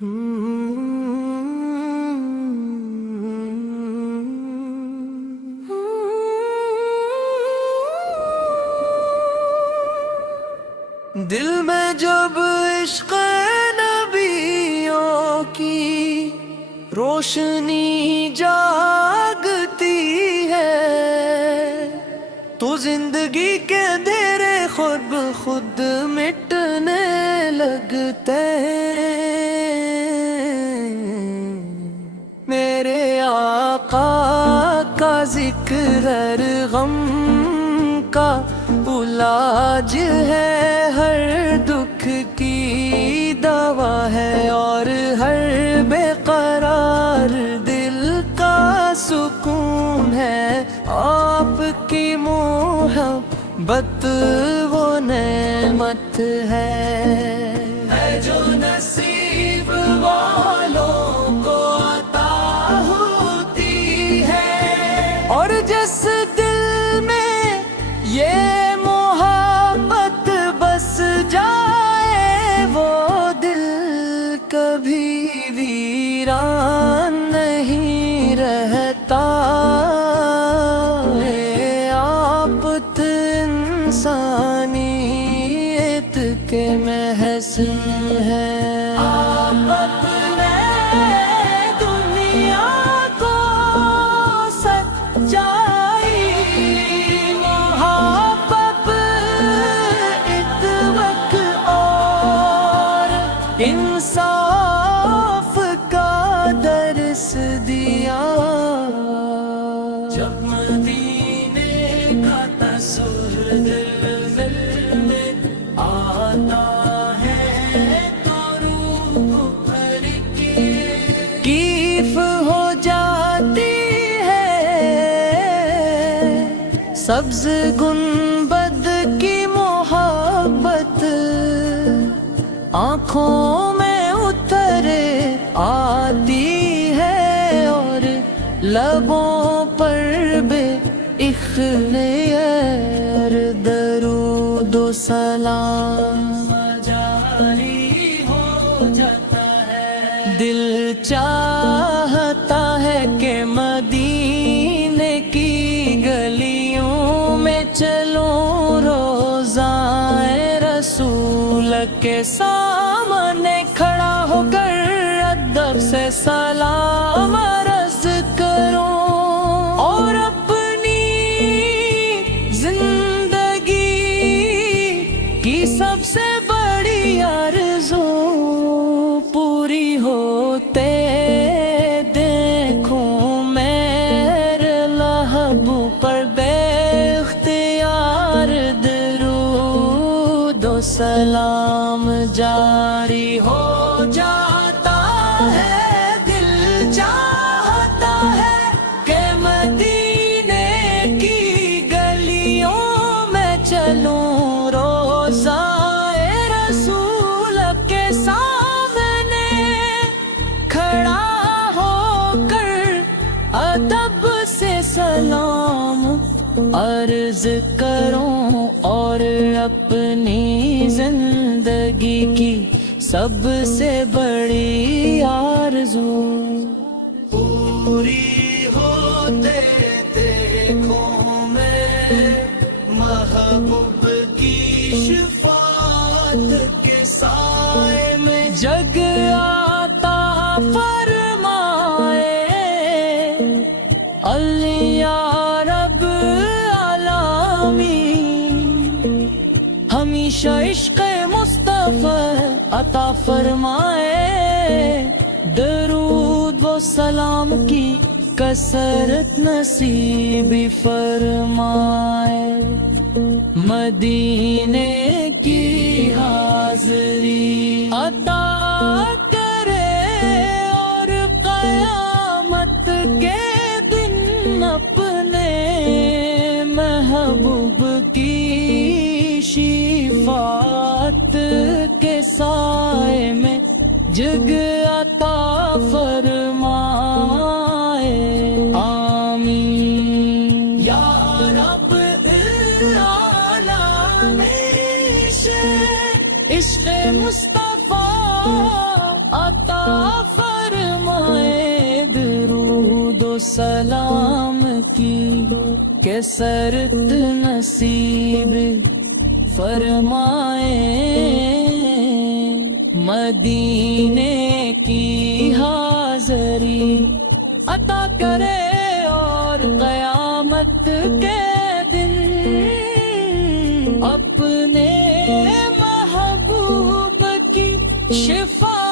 دل میں جب عشق نبیوں کی روشنی جاگتی ہے تو زندگی کے اندھیرے خود بخود مٹنے لگتے ہیں۔ میرے آقا کا ذکر ہر غم کا علاج ہے، ہر دکھ کی دوا ہے اور ہر بے قرار دل کا سکون ہے۔ آپ کی محبت وہ نعمت ہے جو نصیب والوں کو عطا ہوتی ہے، اور جس دل میں یہ محبت بس جائے وہ دل کبھی ویران نہیں رہتا۔ آپت انسانیت کے محسن ہے، آپت نے دنیا کو سچائی انصاف کا درس دیا۔ جب مدینے کا تصور دل میں آتا ہے تو روح بھر کے کیف ہو جاتی ہے۔ سبز گنبد کی محبت آنکھوں میں اترے آتی ہے، اور لبوں پر بے اختیار درود و سلام جاری ہو جاتا ہے۔ دل چاہتا ہے کہ مدینے کی گلیوں میں چلوں، روزائے رسول کے سامنے کھڑا ہو کر ادب سے سلام عرض کروں، اور اپنی زندگی کی سب سے بڑی آرزو پوری ہوتے دیکھوں میرے لب پر بے اختیار درود و سلام جاری ہو جاتا ہے۔ دل چاہتا ہے کہ مدینے کی گلیوں میں چلوں، روزائے رسول کے سامنے کھڑا ہو کر ادب سے سلام عرض کروں، اور اپنی زندگی کی سب سے بڑی آرزو پوری ہوتے دیکھوں میرے محبوب کی شفاعت کے سائے میں جگ عطا فرمائے۔ اللہ رب ہمیشہ عشق مصطفیٰ عطا فرمائے، درود و سلام کی کثرت نصیب فرمائے۔ مدینے کی حاضری عطا کرے، اور قیامت کے دن اپنے محبوب کی شفاعت کے سائے میں جگ عطا فرمائے۔ آمین یا رب العالمین، عشق مصطفیٰ عطا فرمائے درود و سلام کی کثرت نصیب فرمائے مدینے کی حاضری عطا کرے اور قیامت کے دن اپنے محبوب کی شفاعت